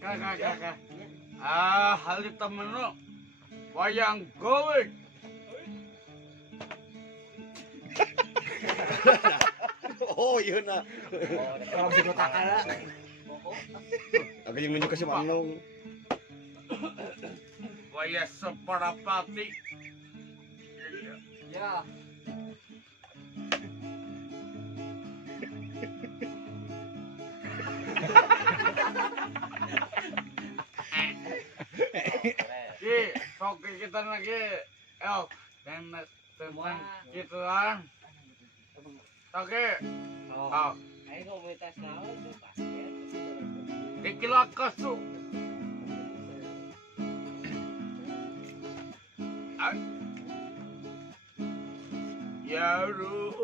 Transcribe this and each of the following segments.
Kakak. Hal temen lu wayang golek. Oh iya na. Kalau bisa kotak ala. Aku yang nunjuk ke si Manung. Wayang separapati. Ya. Sok kita lagi. Tentang gituan. Oke. Oh. Ayo komunitas naon tuh basket. Dikila kasu. Ya ruh.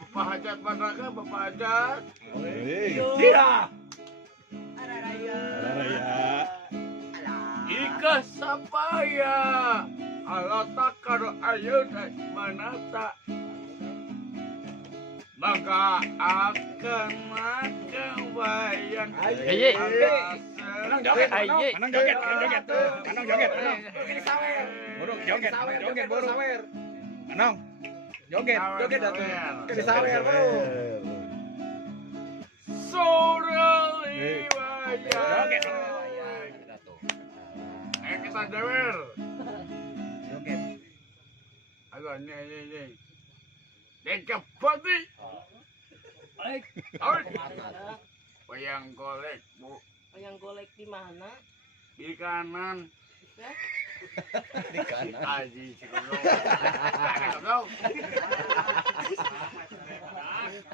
Bapak hajat mana ke Bapak hajat? Tidak. Raya. Ika sapaya. Alata karo ayo manata. Maka akan makan wayang. Aye. Manang joget. Aye. Manang joget. Manang joget. Ini sawer. Buruk joget. Joget buruk. Manang. Joget atuh. Ini sawer buruk. Sore wayang. Joget. Ayo kita dewer. Joget. Ayo ini. Deka pati. Baik. Wayang golek, Bu. Yang golek di mana? Di kanan. Ya. Di kanan. Aji si goblok.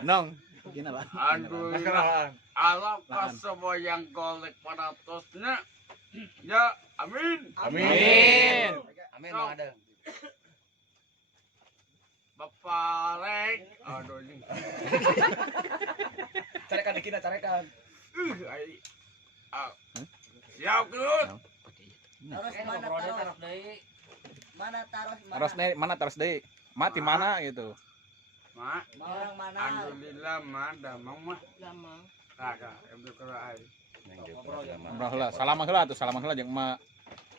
Nong. Gini lah. Alhamdulillah. Alam pas wayang golek pada tosnya. Ya, amin. Amin. Amin Bang Adeng. Bapak Lek. Aduh ini. Carekan dikina carekan. Ai. Siap, Lut. Terus mana taruh deui? Mana taruh Mana taros deui? Mati mana gitu. Mak, Orang mana? alhamdulillah mah damang mah. Lama. Kakak, ambil kera ai. Umrah heula, salam heula atuh, salam heula jeung emak.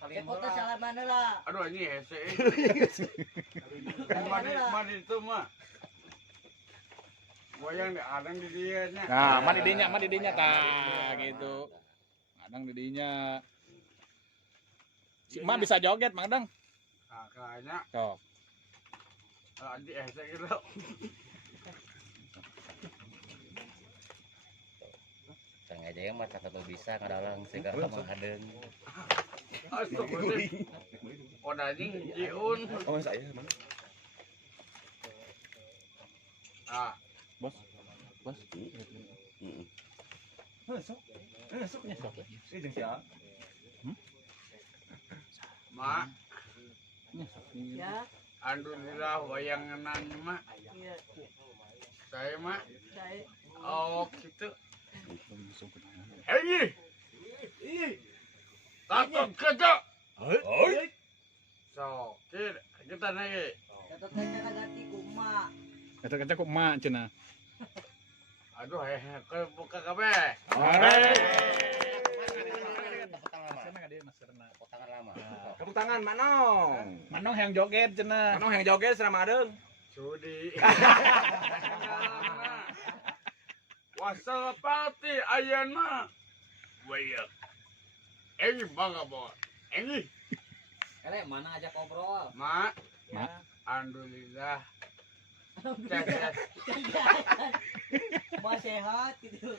Kota salah mana lah? Aduh ini hese. Mana itu mah. Wayang adang di dia nya. Nah, mah di dinya tah gitu. Kadang di dinya. Si emak bisa joget, Mang Dang. Kakaknya Sok. di hese gitu. Kang aja yang mah kata bisa ngadalang segala Mang Adeng. Astagfirullah. Odajing jiun. Oh saya mana? Bos. Heeh. Mak, Ya. alhamdulillah wayang ngenang mak. Iya. Saya mak. Saya. Oh gitu. Hei. Takut kerja. So, kita naik. Dapat kaca ganti kuma. Kata-kata kok emak cenah. Aduh, ke buka kabeh. Tepuk tangan lama. Tepuk tangan Manong. Manong yang joget cenah. Manong yang joget sama Adeng. Sudi. Wasalapati ayana. Wayak. Ini bangga bawa. Ini. Mana ajak ngobrol? Mak. Mak. Alhamdulillah. Sehat. Mas sehat gitu.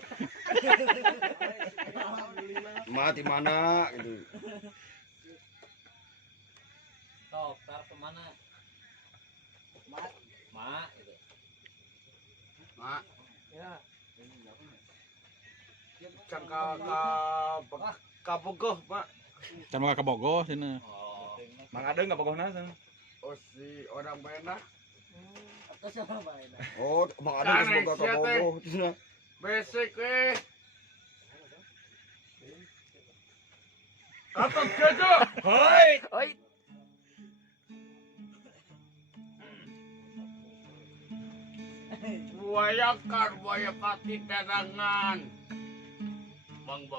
Alhamdulillah. Mati mana gitu. Tok, tar kemana? Mak gitu. Mak. Ya. Cangka kabogoh, Mak. Can mah ka Bogoh cenah. Oh. Mang Adeng ka Bogohna cenah. Oh si orang benar. Atau siapa ini? Oh, Mang Adeng semoga kabogoh cenah. Besek we. Katot jaja. Oi. Buaya pati dadangan. Mangga.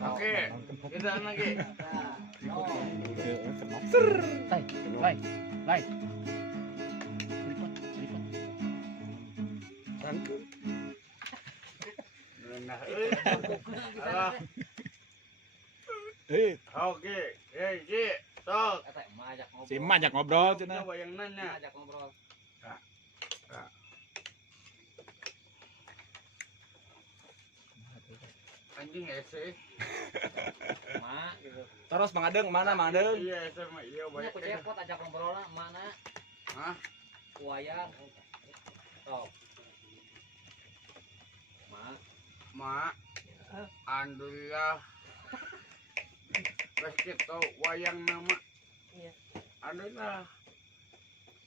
Oke. Kita lagi. Lai. Nah, oke. Sok. Kata emak ajak ngobrol. Si emak ajak ngobrol cenah. Coba yang nanya. Ajak ngobrol. Anjing ese. Emak gitu. Terus Mang Adeng mana Mang Adeng? Iya ese mah iya Punya banyak. ku cepot ajak ngobrol lah mana? Hah? Wayang. Tok. Mak, Mak. Alhamdulillah. Wes kita wayang nama. Iya. Alhamdulillah.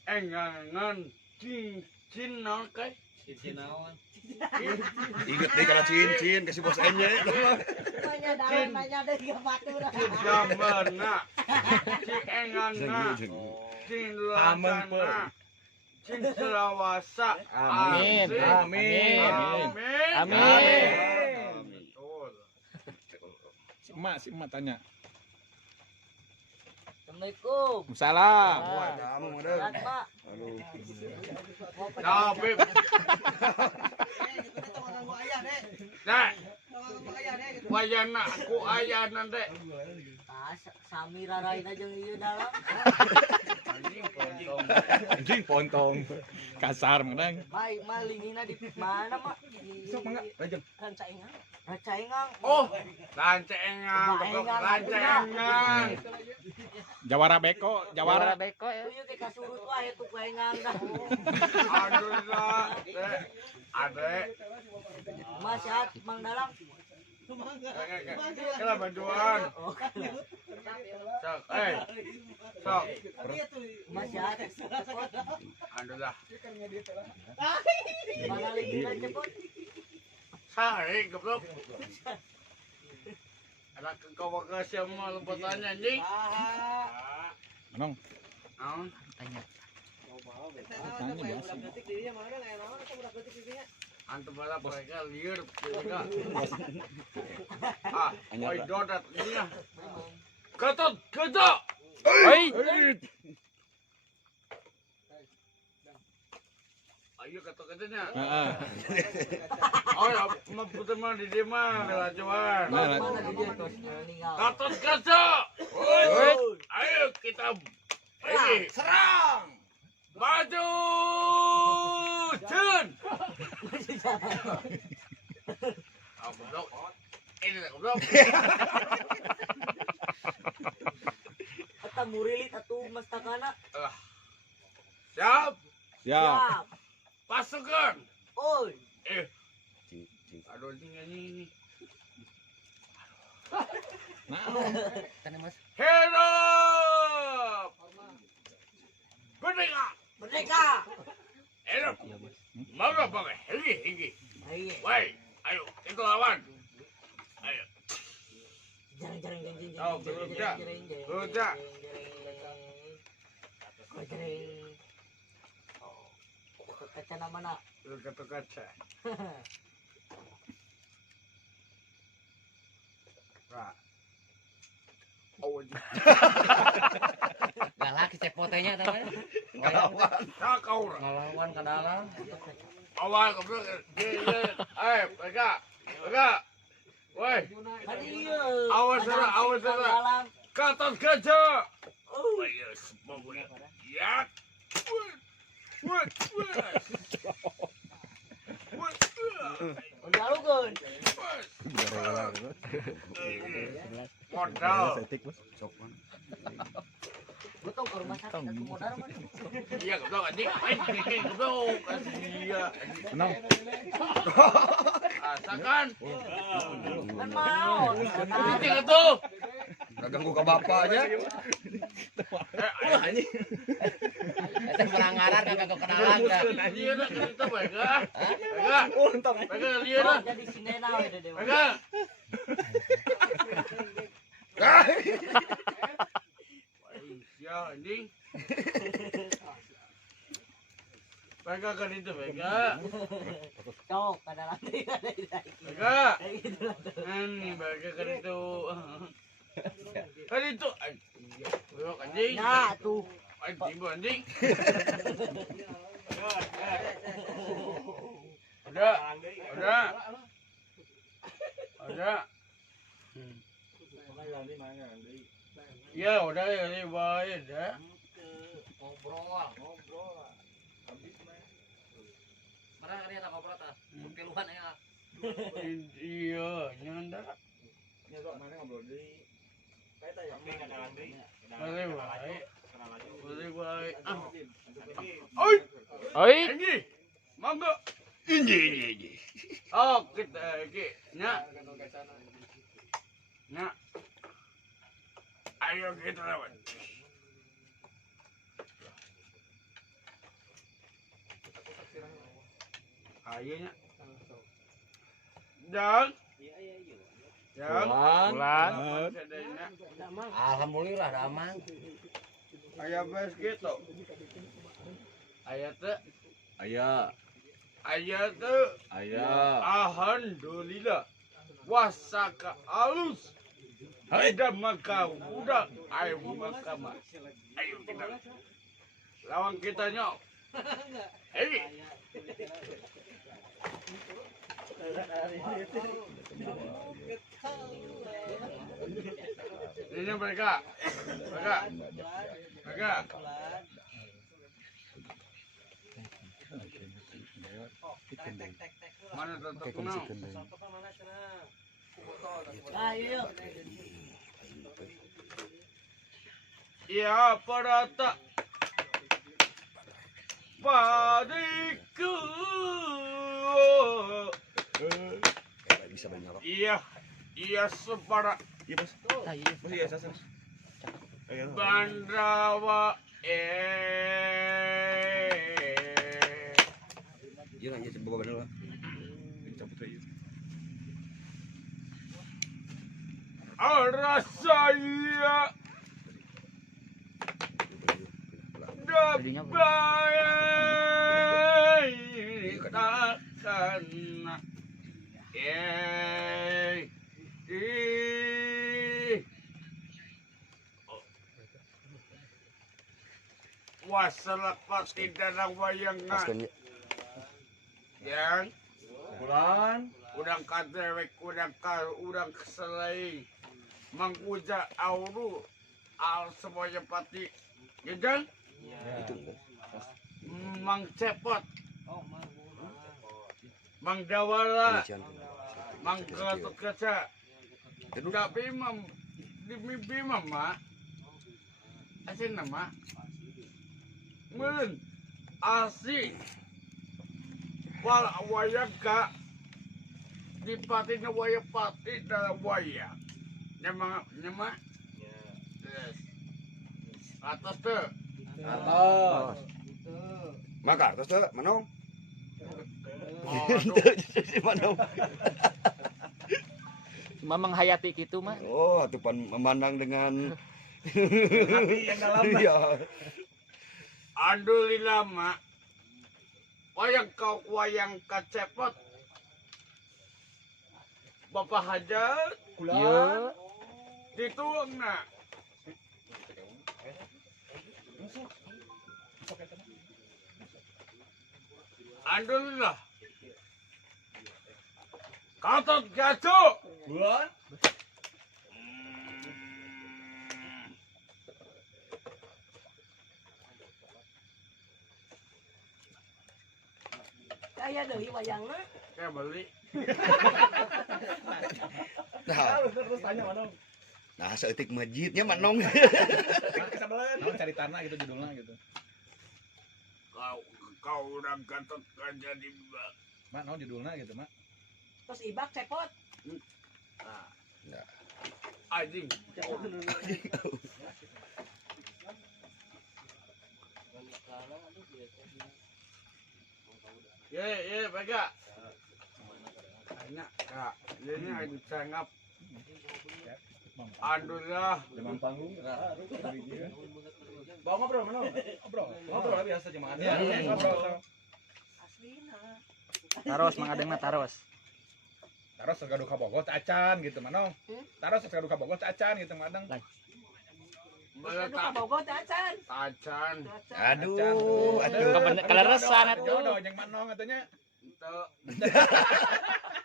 Engangan cincin naon kai? cincin naon? Ingat deh kalau cincin kasih bos enye. Banyak dia batur. Cin jamberna. Cin engangna. Cin lasana. Cin selawasa. Amin. Amin. Amin. Betul. Si emak tanya. Assalamualaikum. Salam. Kamu Mang Pak. Tapi nah, wayana aku ayah nanti. Sami raraina jeung ieu dalam. Anjing pontong. Kasar menang. Malingina di mana mak? Sok mangga, rajeng. Rancaingang. Oh, lancengang, lancengang. Jawara beko, jawara. beko ya. Ieu teh kasurut wae tuh kaengang dah. Alhamdulillah, adek. Mas sehat Mang Dalang. Kela bantuan. Sok, sok. Mas sehat. Alhamdulillah. Mana lingina cepot? Sari, goblok. Anak kau ke semua lempatannya anjing. Anong, Naon? Tanya. tanya biasa. Antum malah mereka liar juga. Ah, oi dodat ini ya. Ketut. Oi. Ayo ketutnya. Heeh. Oh ya, mau putar mah di dia mah kelajuan. Nah, Mana di dia tos meninggal. Ketut. Oi. Ayo kita ini serang. maju. Cun. Ah, goblok. Ini goblok. Eta murilit atuh mastakana. Siap. Siap. Pasukan. Oi. Aduh ini. Nah, Kan Mas. Hidup. Merdeka. Merdeka. Hidup. Iya, Mas. Mau apa? Higi. Ayo. Woi, ayo itu lawan. Ayo. Jarang. Oh, beruja. Beruja. Kaca mana? Lu kata kaca. Ra. Oh, Galak cepotenya namanya. kau ra. Ngelawan ke dalam. Awal goblok. Mereka. Woi, Hari ieu. Awas sana. Dalam. Katot gajah. Oh. Ayo semua. Ya. Woi. Udah lu gun. Modal. Gotong ke rumah sakit aku modal mah. Iya goblok anjing. Anjing goblok. Iya. tenang. Asakan. Kan mau. Anjing itu. Enggak ganggu ke bapaknya. Anjing. Itu pelanggaran kagak kenalan dah. Iya dah kita mereka. Mereka lihat dah. Jadi sinena we deh. Mereka. Ya anjing. Baga ka dito, baga. Cok, kada lang din. Baga. Ani, baga ka dito. Ka dito. Ay, bro, anjing. Ya, tuh. Ay, tibo, anjing. Udah. Udah. Udah. Ya, udah ya, ini baik dah. Ngobrol. Mana kan ya ngobrol ta? Piluhan ya. Iya, nyanda. Boleh baik. Boleh baik. Oi. Oi. Ini. Mangga. Ini. Oh, kita nya. Nya. Ayo kita lewat. Ayo nya. Dan. Bulan. Alhamdulillah dah aman. Ayah bes gitu. Ayah tuh. Ayah. Ayah tuh. Ayah. Alhamdulillah. Wasaka alus. Ada maka udah. Ayo maka mas. Ayo kita. Lawan kita nyok. Hei. Ini mereka. Mana tetap kenal? Ayo. Ya parata padiku. Bisa banyak. Iya separa Iya, Bos. Masih ya, sasar. Ayo. Bandrawa Iya lah, iya coba bener lah. Cabut aja. Rasanya dapat takkan wasalapat tidak ada wayangan yang Bulan. udang kadewek udang keselai mangkuja auru al semuanya pati gedang Itu. mang cepot mang dawala mang kaca tapi di mimpi mama asin nama mun asik wal wayang ka di pati na wayang pati na wayang nyama yes atas tuh Atas. Maka atas tuh, Manong. Manong. Mamang hayati gitu mah. Oh, atuh pan memandang dengan hati yang dalam. Iya. Alhamdulillah mak wayang kacepot Bapak Hajar Iya. dituang nak Alhamdulillah Katot gaco Bulan. Kayak deui wayangna. kayak beli Terus tanya Manong. Nah, seetik masjidnya Manong. Kesabaran, cari tanah gitu judulnya gitu. kau udah Gatot aja di Mak, naon judulnya gitu, Mak. Terus ibak cepot. anjing ya baga banyak kak ini ada cengap alhamdulillah Zaman panggung, bawa ngobrol, Manong. Ngobrol lah biasa jemaah. Ngobrol. Taros mangadengna taros. Taros segadu kabogoh teh acan gitu manong. Taros segadu kabogoh teh acan gitu madang. Tacan. Aduh, Keleresan atuh. Jodoh jeung manong atunya. Ente.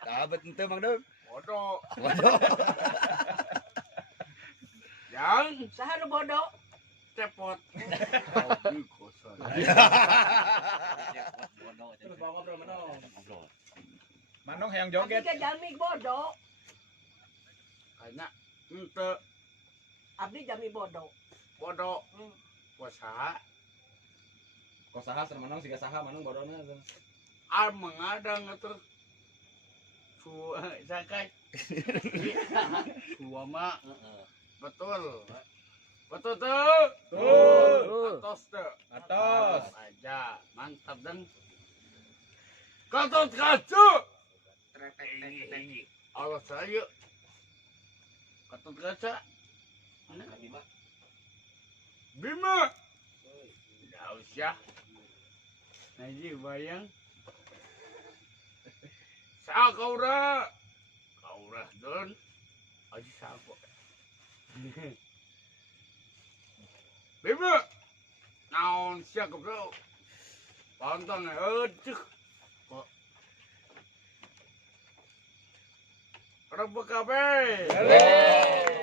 Kabet ente Mang Dong. Bodoh. Waduh. Yang Saha nu bodoh? cepot. Aduh, kosan. Terus bawa ngobrol menong. Manong hayang joget. Abdi jalmi bodoh. Kayaknya ente Abdi jalmi bodoh. bodoh. Kuasa. Kok saha sareng Manong siga saha Manong bodona. Al mengadang terus. Sakai. Mah. Betul. Betul tuh. Tuh. Atos tuh. Atos. Aja. Mantap dan. Katut kacu. Tinggi. Allah saya. Katut kaca. Bima. Tidak usah. Nanti bayang. Sa kaura. Kaura don. Aji sapo. Bima. Naon sia goblok. Pantang eueuh. Kok. Rebek kabeh.